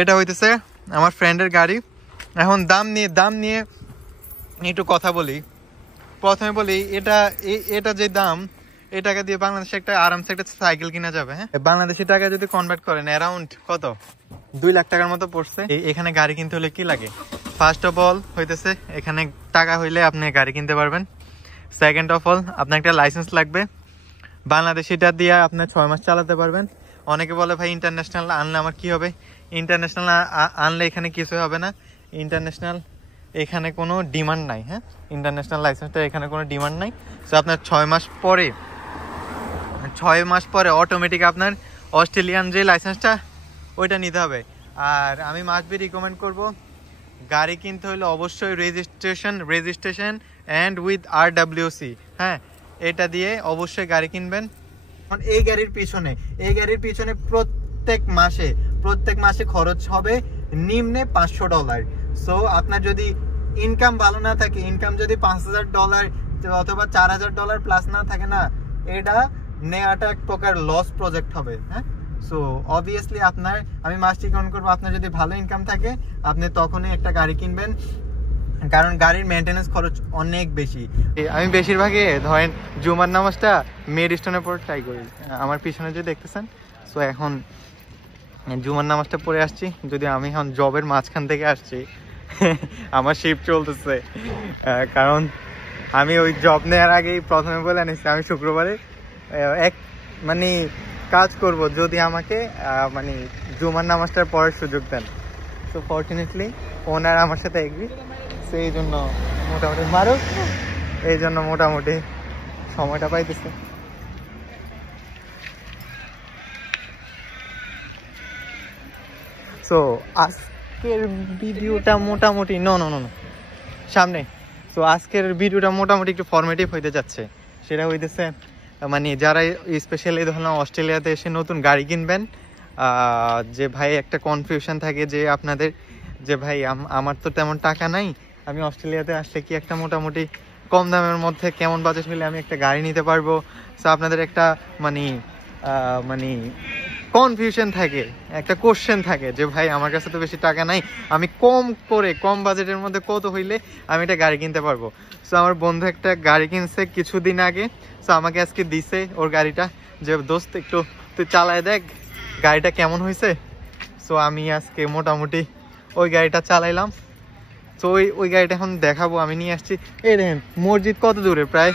এটা হইতেছে আমার ফ্রেন্ডের গাড়ি। এখন দাম নিয়ে একটু কথা বলি। প্রথমে বলি এটা যে দাম, এই টাকা দিয়ে বাংলাদেশে একটা আরামসে একটা সাইকেল কিনা যাবে। হ্যাঁ, বাংলাদেশি টাকা যদি কনভার্ট করেন অ্যারাউন্ড কত 2 লাখ টাকার মতো পড়ছে। এখানে গাড়ি কিনতে হলে কি লাগে? ফার্স্ট অফ অল হইতেছে এখানে টাকা হইলে আপনি গাড়ি কিনতে পারবেন। সেকেন্ড অফ অল আপনার একটা লাইসেন্স লাগবে। বাংলাদেশিটা দিয়ে আপনার 6 মাস চালাতে পারবেন। অনেকে বলে ভাই ইন্টারন্যাশনাল আনলে আমার কি হবে? ইন্টারন্যাশনাল আনলে এখানে কিছু হবে না। ইন্টারন্যাশনাল এখানে কোনো ডিমান্ড নাই। হ্যাঁ, ইন্টারন্যাশনাল লাইসেন্সটা এখানে কোনো ডিমান্ড নাই। সো আপনার 6 মাস পরে অটোমেটিক আপনার অস্ট্রেলিয়ান যে লাইসেন্সটা ওইটা নিতে হবে। আর আমি মাস্ট বি রিকমেন্ড করব, গাড়ি কিনতে হলে অবশ্যই রেজিস্ট্রেশন অ্যান্ড উইথ RWC। হ্যাঁ, এটা দিয়ে অবশ্যই গাড়ি কিনবেন। এই গাড়ির পিছনে প্রত্যেক মাসে খরচ হবে নিম্নে $500। সো আপনার যদি ইনকাম ভালো না থাকে, ইনকাম যদি $5,000 অথবা $4,000 প্লাস না থাকে না, এটা নেওয়াটা এক প্রকার লস প্রজেক্ট হবে। হ্যাঁ, সো অবভিয়াসলি আমি মাস্ট রিকমেন্ড করবো, আপনার যদি ভালো ইনকাম থাকে আপনি তখনই একটা গাড়ি কিনবেন, কারণ গাড়ির মেনটেন্যান্স খরচ অনেক বেশি। আমি বেশিরভাগই ধরেন জুমার নামাজটা মেডস্টোনের পর ট্রাই করি। আমার পিছনে যে দেখতেছেন, সো এখন জুমার নামাজটা পড়ে আসছি। যদি আমি এখন জবের মাঝখান থেকে আসছি, আমার শিফট চলতেছে, কারণ আমি ওই জব নেওয়ার আগেই প্রথমে বলে নিচ্ছি আমি শুক্রবারে কাজ করব যদি আমাকে জুমার নামাজটার পড়ার সুযোগ দেন। সো ফর্চুনেটলি ওনার আমার সাথে এগ্রি। সো এই জন্য মোটামুটি সময়টা পাইতেছে। সো আজকের ভিডিওটা মোটামুটি সামনে। সো আজকের ভিডিওটা মোটামুটি একটু ফরমেটিভ হইতে যাচ্ছে। সেটা হইতেছে যারা স্পেশালি ধরুন অস্ট্রেলিয়াতে এসে নতুন গাড়ি কিনবেন, যে ভাই একটা কনফিউশন থাকে যে আপনাদের যে ভাই আমার তো তেমন টাকা নাই, আমি অস্ট্রেলিয়াতে আসলে কি একটা মোটামুটি কম দামের মধ্যে কেমন বাজেট হলে আমি একটা গাড়ি নিতে পারবো। সো আপনাদের একটা কনফিউশন থাকে, একটা কোশ্চেন থাকে যে ভাই আমার কাছে তো বেশি টাকা নাই, আমি কম বাজেটের মধ্যে কত হইলে আমি একটা গাড়ি কিনতে পারবো। সো আমার বন্ধু একটা গাড়ি কিনছে কিছুদিন আগে। সো আমাকে আজকে দিছে ওর গাড়িটা, যে দোস্ত একটু তুই চালায় দেখ গাড়িটা কেমন হয়েছে। সো আমি আজকে মোটামুটি ওই গাড়িটা চালাইলাম। তো ওই গাড়িটা এখন দেখাবো। আমি নিয়ে আসছি, এই দেখেন মসজিদ কত দূরে, প্রায়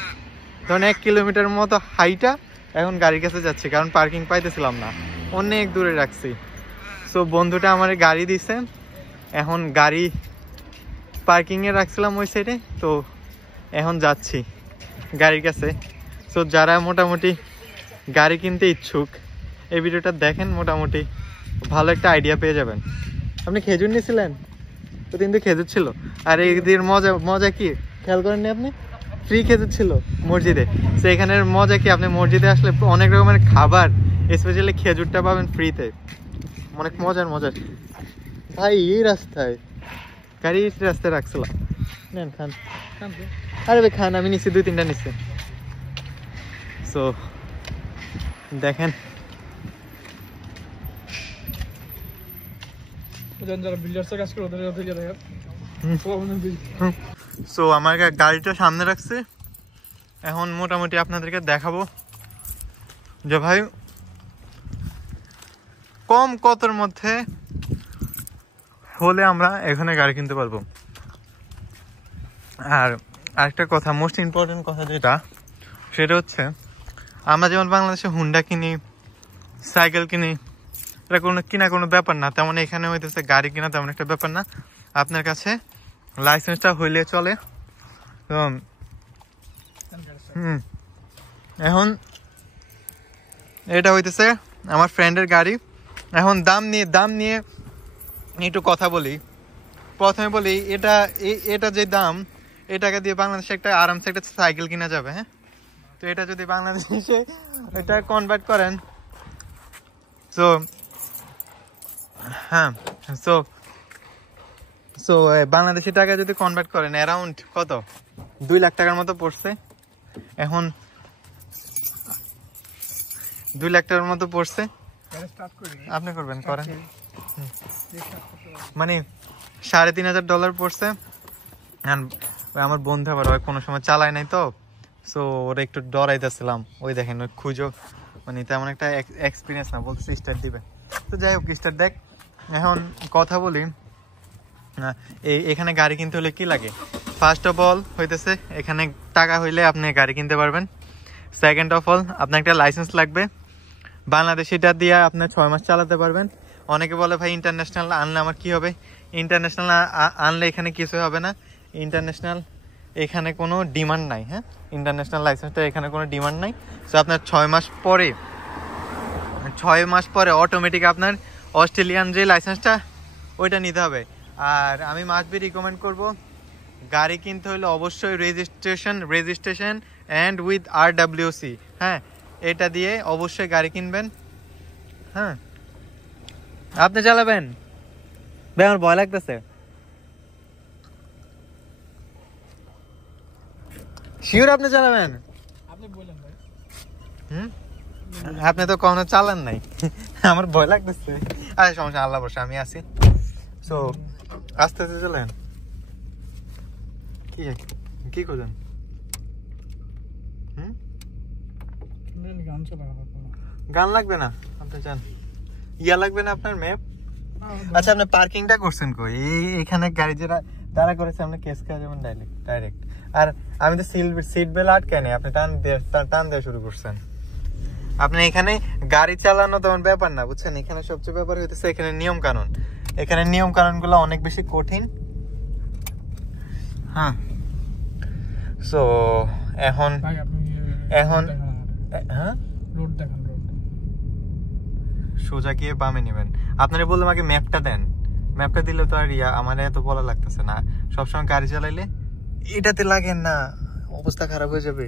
ধরেন 1 কিলোমিটার মতো হাইটা। এখন গাড়ির কাছে যাচ্ছি কারণ পার্কিং পাইতেছিলাম না, অনেক দূরে রাখছি। সো বন্ধুটা আমার গাড়ি দিছে, এখন গাড়ি পার্কিংয়ে রাখছিলাম ওই সাইডে। তো এখন যাচ্ছি গাড়ির কাছে। সো যারা মোটামুটি গাড়ি কিনতে ইচ্ছুক এই ভিডিওটা দেখেন, মোটামুটি ভালো একটা আইডিয়া পেয়ে যাবেন। আপনি খেজুর নিয়েছিলেন? তো কিন্তু খেজুর ছিল। আর এই দিন মজা কি খেয়াল করেননি আপনি? ফ্রি খেজুর ছিল মসজিদে। তো এখানের মজা কি, আপনি মসজিদে আসলে অনেক রকমের খাবার, স্পেশালি খেজুরটা পাবেন ফ্রিতে। অনেক মজার ভাই এই রাস্তায় গাড়ি রাস্তায় রাখছিলাম, নেন খান। আরে ভাই খান, আমি নিচ্ছি 2-3টা নিচ্ছি। সো দেখেন সো আমার গাড়িটা সামনে রাখছে। এখন মোটামুটি আপনাদেরকে দেখাবো যে ভাই কম কতর মধ্যে হলে আমরা এখানে গাড়ি কিনতে পারবো। আর আরেকটা কথা, মোস্ট ইম্পর্টেন্ট কথা যেটা, সেটা হচ্ছে আমরা যেমন বাংলাদেশে হুন্ডা কিনি, সাইকেল কিনি, এটা কোনো ব্যাপার না। তেমন এখানে হইতেছে গাড়ি কিনা তেমন একটা ব্যাপার না। আপনার কাছে লাইসেন্সটা হইলে চলে। এখন এটা হইতেছে আমার ফ্রেন্ডের গাড়ি। এখন দাম নিয়ে একটু কথা বলি। প্রথমে বলি এটা যে দাম, এই টাকা দিয়ে বাংলাদেশে একটা আরামসে একটা সাইকেল কিনা যাবে। হ্যাঁ, তো এটা যদি বাংলাদেশে এটা কনভার্ট করেন, সো হ্যাঁ সো বাংলাদেশি টাকা যদি কনভার্ট করেন অ্যারাউন্ড কত 2 লাখ টাকার মতো পড়ছে। এখন 2 লাখ টাকার মতো পড়ছে। আপনি করেন মানে $3500 পড়ছে। আমার বন্ধু আবার কোনো সময় চালায় নাই তো, সো ওরা একটু ডরাইতেছিলাম। ওই দেখেন ওই খুঁজো, মানে তেমন একটা এক্সপিরিয়েন্স না, বলতেছে স্টার্ট দিবে। তো যাই হোক স্টার্ট দেখ। এখন কথা বলি, এখানে গাড়ি কিনতে হলে কি লাগে? ফার্স্ট অফ অল হইতেছে এখানে টাকা হইলে আপনি গাড়ি কিনতে পারবেন। সেকেন্ড অফ অল আপনার একটা লাইসেন্স লাগবে, বাংলাদেশিটা দিয়ে আপনি 6 মাস চালাতে পারবেন। অনেকে বলে ভাই ইন্টারন্যাশনাল আনলে আমার কি হবে? ইন্টারন্যাশনাল আনলে এখানে কিছু হবে না। ইন্টারন্যাশনাল এখানে কোনো ডিমান্ড নাই। হ্যাঁ, ইন্টারন্যাশনাল লাইসেন্সটা এখানে কোনো ডিমান্ড নাই। সো আপনার 6 মাস পরে অটোমেটিক আপনার অস্ট্রেলিয়ান যে লাইসেন্সটা ওইটা নিতে হবে। আর আমি মাস্ট বি রিকমেন্ড করব, গাড়ি কিনতে হলে অবশ্যই রেজিস্ট্রেশন অ্যান্ড উইথ RWC। হ্যাঁ, এটা দিয়ে অবশ্যই গাড়ি কিনবেন। হ্যাঁ, আপনি চালাবেন? ভাই আমার ভয় লাগতেছে। শিওর আপনি চালাবেন? আপনি তো কখনো চালান নাই। আমার ভয় লাগতেছে। আরে সমস্যা, আল্লাহ বসে আমি আছি। সো আস্তে আস্তে চলেন। কি করছেন? গান লাগবে না? আপনি চান ইয়া লাগবে না আপনার ম্যাপ? আচ্ছা, আপনি পার্কিংটা করছেন কই? এখানে গাড়ি যারা তারা করেছে, আপনি কেস খাওয়া যাবেন ডাইরেক্ট। আর আমি তো সিট বেল্ট আটকাই নাই, আপনি টান দেওয়া শুরু করছেন। আপনি এখানে গাড়ি চালানো তেমন ব্যাপার না, বুঝছেন? এখানে সবচেয়ে ব্যাপার হইতেছে এখানে নিয়ম কানুন। এখানে নিয়ম কানুন গুলো অনেক বেশি কঠিন। হ্যাঁ, সো এখন হ্যাঁ সোজা গিয়ে বামে নেবেন। আপনারা বললাম আগে ম্যাপটা দেন, ম্যাপটা দিলে তো আর আমার এত বলা লাগতেছে না। সবসময় গাড়ি চালাইলে এটাতে লাগেন না, অবস্থা খারাপ হয়ে যাবে।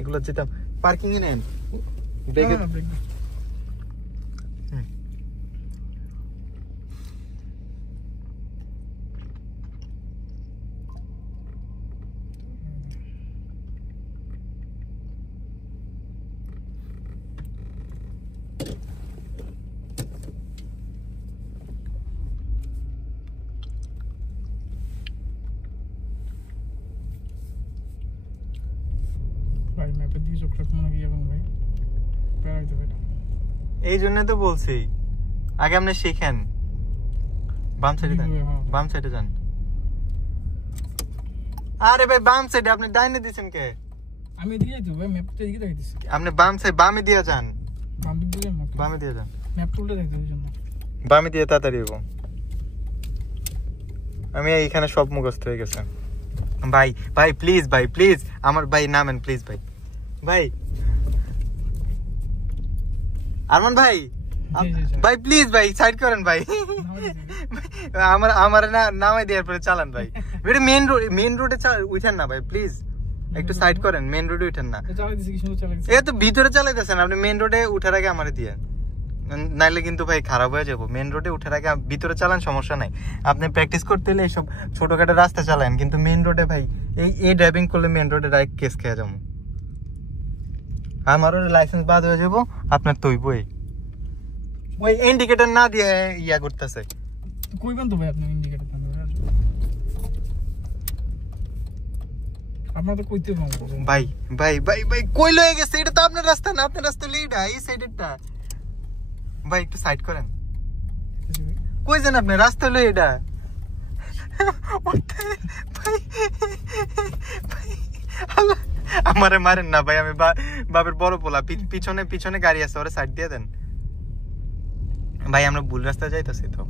এগুলো যেতাম পার্কিং এ নেন। এই জন্য তো বলছি আগে আপনি শিখেন। বাম সাইডে যান। আরে ভাই বাম সাইডে, আপনি ডাইনে দিছেন কে? আমি এদিকে যাইতো ভাই, ম্যাপটা এদিকে দেখাইতেছি। আপনি বামে দিয়ে যান। বামে দিয়ে যান, ম্যাপটা উল্টে দেখাইতে এই জন্য। বামে দিয়ে তাড়াতাড়ি হবো। আমি এইখানে সব মুখস্থ হয়ে গেছে। ভাই প্লিজ আমার ভাই নামেন প্লিজ। ভাই আরমান ভাই প্লিজ ভাই সাইড করেন ভাই। আমার নামাই দেওয়ার পরে চালান ভাই। মেন রোডে উঠেন না ভাই, প্লিজ একটু সাইড করেন। মেন রোডে উঠেন না, এ তো ভিতরে চালাইতেছেন আপনি। মেন রোডে উঠার আগে আমারে দিয়ে, নাইলে কিন্তু ভাই খারাপ হয়ে যাবো। মেন রোডে উঠার আগে ভিতরে চালান, সমস্যা নাই। আপনি প্র্যাকটিস করতে হলে এইসব ছোটখাটো রাস্তা চালান, কিন্তু মেন রোডে ভাই এই ড্রাইভিং করলে মেন রোডে ডাইরেক্ট কেস খেয়ে যাবো। আমারও লাইসেন্স বাদ হয়ে যাবো, আপনার তো ওই ইন্ডিকেটর না দিয়ে ইয়া করতেছে। কইবেন তো ভাই আপনি ইন্ডিকেটর দেন। আপনারা তো কইতে পারবো ভাই কই লয়ে গেছে? এটা তো আপনার রাস্তা না, আপনার রাস্তা লিডা এই সাইডেরটা। ভাই একটু সাইড করেন। কই যান আপনি? রাস্তা লয়ে এটা। ভাই আল্লাহ আমারে মারেন না ভাই, আমি বাপের বড় পোলা। পিছনে গাড়ি আছে, ওরে সাইড দিয়ে দেন ভাই। আমরা ভুল রাস্তা যাইতাছি তো।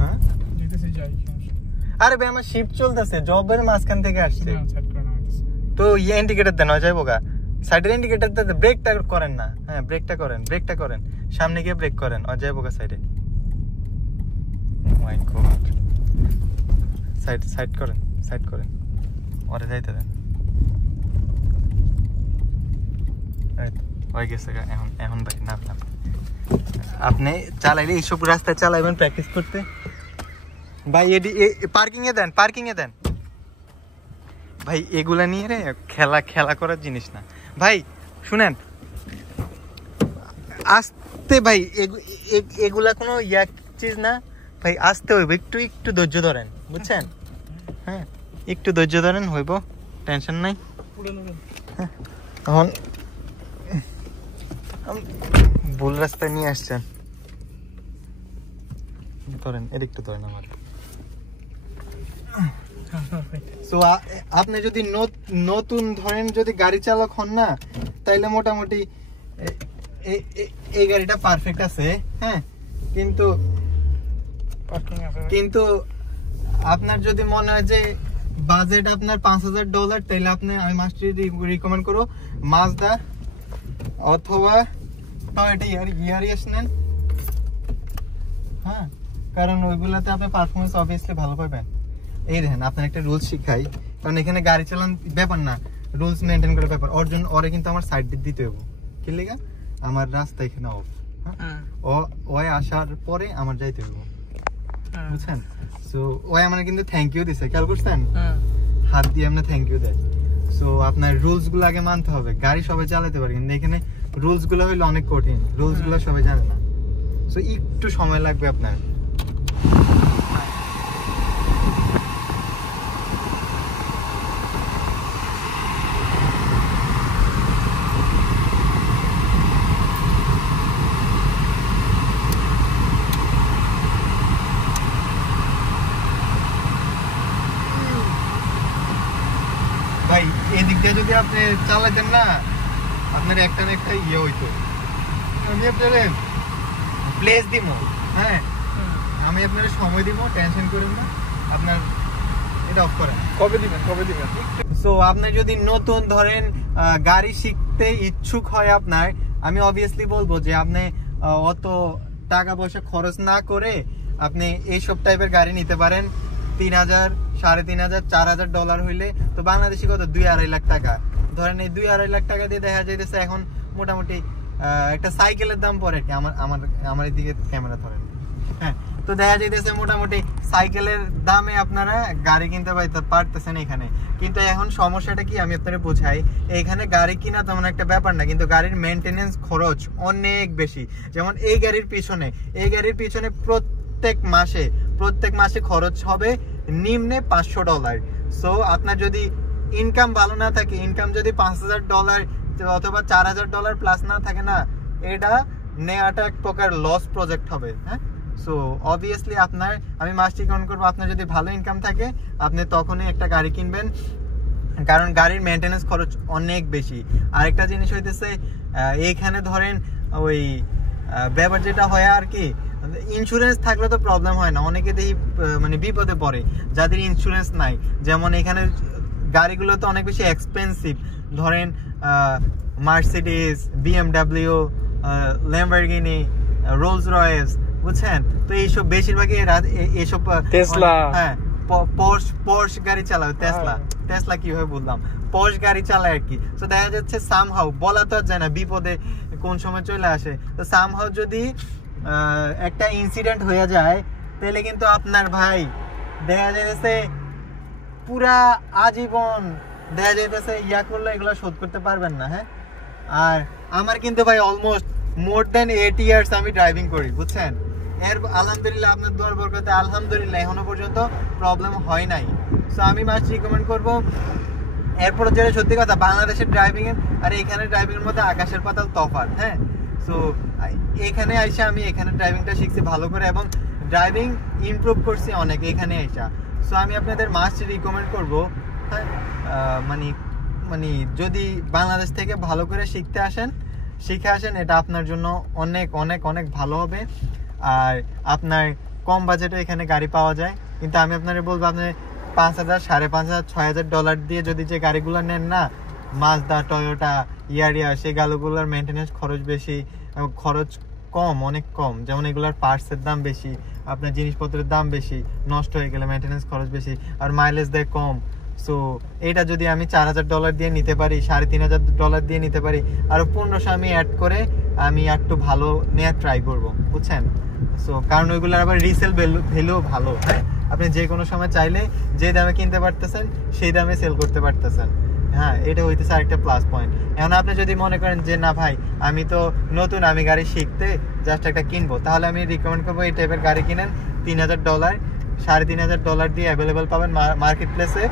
হ্যাঁ আরে ভাই আমার শিফট চলতেছে, জবের মাঝখান থেকে আসছে তো ইন্ডিকেটর দেন, হয়ে যাবো গা। সাইডের ইন্ডিকেটর দেন, ব্রেকটা করেন না। হ্যাঁ ব্রেকটা করেন, সামনে গিয়ে ব্রেক করেন, হয়ে যাবো গা সাইডে। মাই গড, সাইড করেন, ওরে যাইতে দেন। হয়ে গেছে এখন ভাই নামলাম। আপনি চালাইলে এইসব রাস্তায় চালাইবেন প্র্যাকটিস করতে ভাই। পার্কিং এ দেন ভাই। এগুলা নিয়ে রে খেলা করার জিনিস না ভাই। শুনেন আস্তে ভাই, এগুলা কোনো ইয়া চিজ না ভাই, আস্তে হইব, একটু একটু ধৈর্য ধরেন, বুঝছেন? হ্যাঁ, একটু ধৈর্য ধরেন, হইব, টেনশন নাই। এখন ভুল রাস্তায় নিয়ে আসছেন, ধরেন এদিকটা ধরেন আমার। সো আপনি যদি নতুন ধরেন, যদি গাড়ি চালক হন না, তাইলে মোটামুটি এই গাড়িটা পারফেক্ট আছে। হ্যাঁ, কিন্তু আপনার যদি মনে হয় যে বাজেট আপনার $5,000, তাইলে আমি মাস্টার রিকমেন্ড করবো মাজদা অথবা টয়োটা ইয়ারিস নেন। হ্যাঁ, কারণ ওইগুলাতে আপনি পারফরমেন্স অবভিয়াসলি ভালো পাবেন। এই দেখেন, আপনার একটা রুলস শিখাই, কারণ এখানে গাড়ি চালান ব্যাপার না, রুলস মেনটেন করার ব্যাপার। ওরে কিন্তু আমার সাইড দিতে হইব, কি লেগা আমার রাস্তা এখানে অফ। ওই আসার পরে আমার যাইতে হইব, বুঝছেন? সো ওই আমার কিন্তু থ্যাংক ইউ দিছে, খেয়াল করছেন? হাত দিয়ে আমরা থ্যাংক ইউ দেয়। সো আপনার রুলস গুলো আগে মানতে হবে। গাড়ি সবাই চালাতে পারে, কিন্তু এখানে রুলস গুলো হইলো অনেক কঠিন, রুলস গুলো সবাই জানে না। সো একটু সময় লাগবে আপনার। ভাই এদিক দিয়ে যদি আপনি চালাতেন না, আপনার একটা না একটা ইয়ে হইতো। আমি আপনার প্লেস দিব, হ্যাঁ, আমি আপনার সময় দিব, টেনশন করেন না। আপনার এটা অফ করেন, কবে দিবেন? সো আপনি যদি নতুন ধরেন গাড়ি শিখতে ইচ্ছুক হয় আপনার, আমি অবভিয়াসলি বলবো যে আপনি অত টাকা পয়সা খরচ না করে আপনি এইসব টাইপের গাড়ি নিতে পারেন। 3,000, $3,500, $4,000 হইলে তো বাংলাদেশি কত 2-2.5 লাখ টাকা। ধরেন এই 2-2.5 লাখ টাকা দিয়ে দেখা যাইতেছে এখন মোটামুটি একটা সাইকেলের দাম পড়ে কি, আমার এদিকে ক্যামেরা ধরেন। হ্যাঁ, তো দেখা যাইতেছে মোটামুটি সাইকেলের দামে আপনারা গাড়ি কিনতে পারতেছেন এখানে। কিন্তু এখন সমস্যাটা কি আমি আপনাদের বোঝাই, এখানে গাড়ি কিনা তেমন একটা ব্যাপার না, কিন্তু গাড়ির মেনটেনেন্স খরচ অনেক বেশি। যেমন এই গাড়ির পিছনে প্রত্যেক মাসে খরচ হবে নিম্নে $500। সো আপনার যদি ইনকাম ভালো না থাকে, ইনকাম যদি $5,000 অথবা $4,000 প্লাস না থাকে না, এটা নেওয়াটা এক প্রকার লস প্রজেক্ট হবে। হ্যাঁ, সো অবভিয়াসলি আমি মাস্ট রিকমেন্ড করবো, আপনার যদি ভালো ইনকাম থাকে আপনি তখনই একটা গাড়ি কিনবেন, কারণ গাড়ির মেনটেনেন্স খরচ অনেক বেশি। আরেকটা জিনিস হইতেছে, এইখানে ধরেন ওই ব্যাপার যেটা হয় আর কি, ইন্স্যুরেন্স থাকলে তো প্রবলেম হয় না, অনেকে দেখি মানে বিপদে পড়ে যাদের ইন্স্যুরেন্স নাই। যেমন এখানে গাড়িগুলো তো অনেক বেশি এক্সপেন্সিভ, ধরেন Mercedes, BMW, Lamborghini, Rolls Royce, বুঝছেন? তো এইসব বেশিরভাগই এইসব টেসলা, হ্যাঁ, পোর্শ গাড়ি চালায়। টেসলা কিভাবে বললাম, পোর্শ গাড়ি চালায় আর কি। তো দেখা যাচ্ছে সামহাউ, বলা তো আর যায় না বিপদে কোন সময় চলে আসে, তো সামহাউ যদি একটা ইনসিডেন্ট হয়ে যায়, তাহলে কিন্তু আপনার ভাই দেখা যাইতেছে পুরা আজীবন দেখা যাইতেছে ইয়া করলে এগুলো শোধ করতে পারবেন না। হ্যাঁ, আর আমার কিন্তু ভাই অলমোস্ট মোর দেন 8 ইয়ার্স আমি ড্রাইভিং করি, বুঝছেন? এর আলহামদুলিল্লাহ, আপনার দোয়ার বরকতে আলহামদুলিল্লাহ এখনো পর্যন্ত প্রবলেম হয় নাই। সো আমি মাস্ট রিকমেন্ড করবো। এরপর যেটা সত্যি কথা, বাংলাদেশের ড্রাইভিং এর আর এখানে ড্রাইভিং এর মধ্যে আকাশের পাতাল তফাৎ। হ্যাঁ, সো এখানে আইসা আমি এখানে ড্রাইভিংটা শিখছি ভালো করে, এবং ড্রাইভিং ইমপ্রুভ করছি অনেক এখানে আইসা। সো আমি আপনাদের মাস্ট রিকমেন্ড করবো, হ্যাঁ, মানে যদি বাংলাদেশ থেকে ভালো করে শিখে আসেন, এটা আপনার জন্য অনেক অনেক অনেক ভালো হবে। আর আপনার কম বাজেটে এখানে গাড়ি পাওয়া যায়, কিন্তু আমি আপনাদের বলবো, আপনি $5,000, $5,500, $6,000 দিয়ে যদি যে গাড়িগুলো নেন না, মাজদা, টয়োটা, ইয়ারিয়া, সেই গাড়িগুলোর মেনটেনেন্স খরচ বেশি, খরচ কম, অনেক কম। যেমন এগুলোর পার্টসের দাম বেশি, আপনার জিনিসপত্রের দাম বেশি, নষ্ট হয়ে গেলে মেনটেনেন্স খরচ বেশি, আর মাইলেজ দেয় কম। সো এটা যদি আমি $4,000 দিয়ে নিতে পারি, $3,500 দিয়ে নিতে পারি, আর 1500 আমি অ্যাড করে আমি একটু ভালো নেওয়ার ট্রাই করবো, বুঝছেন? সো কারণ ওইগুলোর আবার রিসেল ভ্যালু ভালো। হ্যাঁ, আপনি যে কোনো সময় চাইলে যে দামে কিনতে পারতেছেন সেই দামে সেল করতে পারতেছেন। হ্যাঁ, এটা হইতেছে আরেকটা প্লাস পয়েন্ট। এখন আপনি যদি মনে করেন যে না ভাই আমি তো নতুন, আমি গাড়ি শিখতে জাস্ট একটা কিনবো, তাহলে আমি রিকমেন্ড করবো এই টাইপের গাড়ি কিনেন। $3,000 $3,500 দিয়ে অ্যাভেলেবেল পাবেন মার্কেট প্লেসে।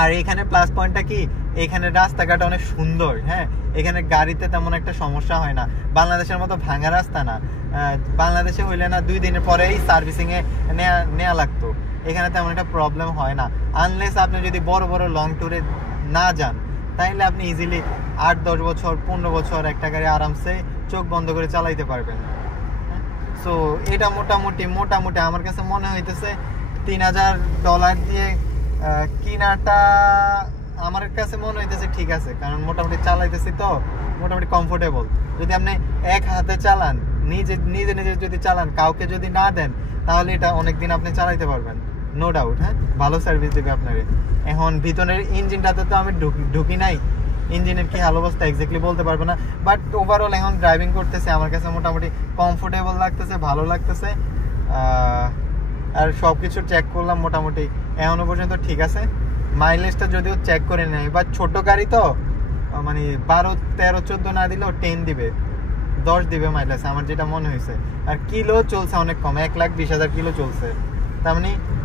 আর এখানে প্লাস পয়েন্টটা কি, এখানে রাস্তাঘাট অনেক সুন্দর। হ্যাঁ, এখানে গাড়িতে তেমন একটা সমস্যা হয় না, বাংলাদেশের মতো ভাঙা রাস্তা না। বাংলাদেশে হইলে না 2 দিনের পরেই সার্ভিসিংয়ে নেওয়া লাগতো, এখানে তেমন একটা প্রবলেম হয় না। আনলেস আপনি যদি বড় বড় লং ট্যুরে না যান, তাইলে আপনি ইজিলি 8-10 বছর 15 বছর একটা গাড়ি আরামসে চোখ বন্ধ করে চালাইতে পারবেন। সো এটা মোটামুটি আমার কাছে মনে হইতেছে $3,000 দিয়ে কিনাটা আমার কাছে মনে হইতেছে ঠিক আছে, কারণ মোটামুটি চালাইতেছি তো, মোটামুটি কমফোর্টেবল। যদি আপনি এক হাতে চালান, নিজে যদি চালান, কাউকে যদি না দেন, তাহলে এটা অনেকদিন আপনি চালাইতে পারবেন, নো ডাউট। হ্যাঁ, ভালো সার্ভিস দেবে আপনাকে। এখন ভিতরের ইঞ্জিনটাতে তো আমি ঢুকি নাই, ইঞ্জিনের কি হাল অবস্থা এক্স্যাক্টলি বলতে পারবো না, বাট ওভারঅল এখন ড্রাইভিং করতেছে আমার কাছে মোটামুটি কমফোর্টেবল লাগতেছে, ভালো লাগতেছে। আর সব কিছু চেক করলাম, মোটামুটি এখনো পর্যন্ত ঠিক আছে। মাইলেজটা যদিও চেক করে নেয়, বাট ছোট গাড়ি তো মানে 12, 13, 14 না দিলেও 10 দিবে, 10 দিবে মাইলেজ আমার যেটা মনে হয়েছে। আর কিলো চলছে অনেক কম, 1,20,000 কিলো চলছে,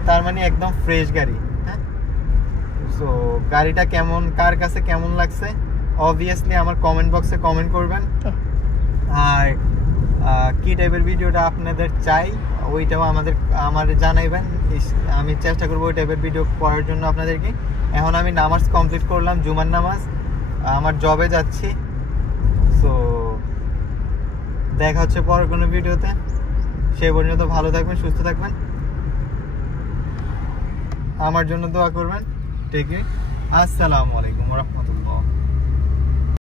তার মানে একদম ফ্রেশ গাড়ি। হ্যাঁ, সো গাড়িটা কার কাছে কেমন লাগছে অবভিয়াসলি আমার কমেন্ট বক্সে কমেন্ট করবেন। আর কি টাইপের ভিডিওটা আপনাদের চাই ওইটাও আমাদের জানাইবেন, আমি চেষ্টা করবো ওই টাইপের ভিডিও করার জন্য আপনাদেরকে। এখন আমি নামাজ কমপ্লিট করলাম, জুমার নামাজ, আমার জবে যাচ্ছি। সো দেখা হচ্ছে পরের কোনো ভিডিওতে, সে পর্যন্ত ভালো থাকবেন, সুস্থ থাকবেন, আমার জন্য দোয়া করবেন। ঠিক আছে, আসসালামু আলাইকুম ওয়া রাহমাতুল্লাহ।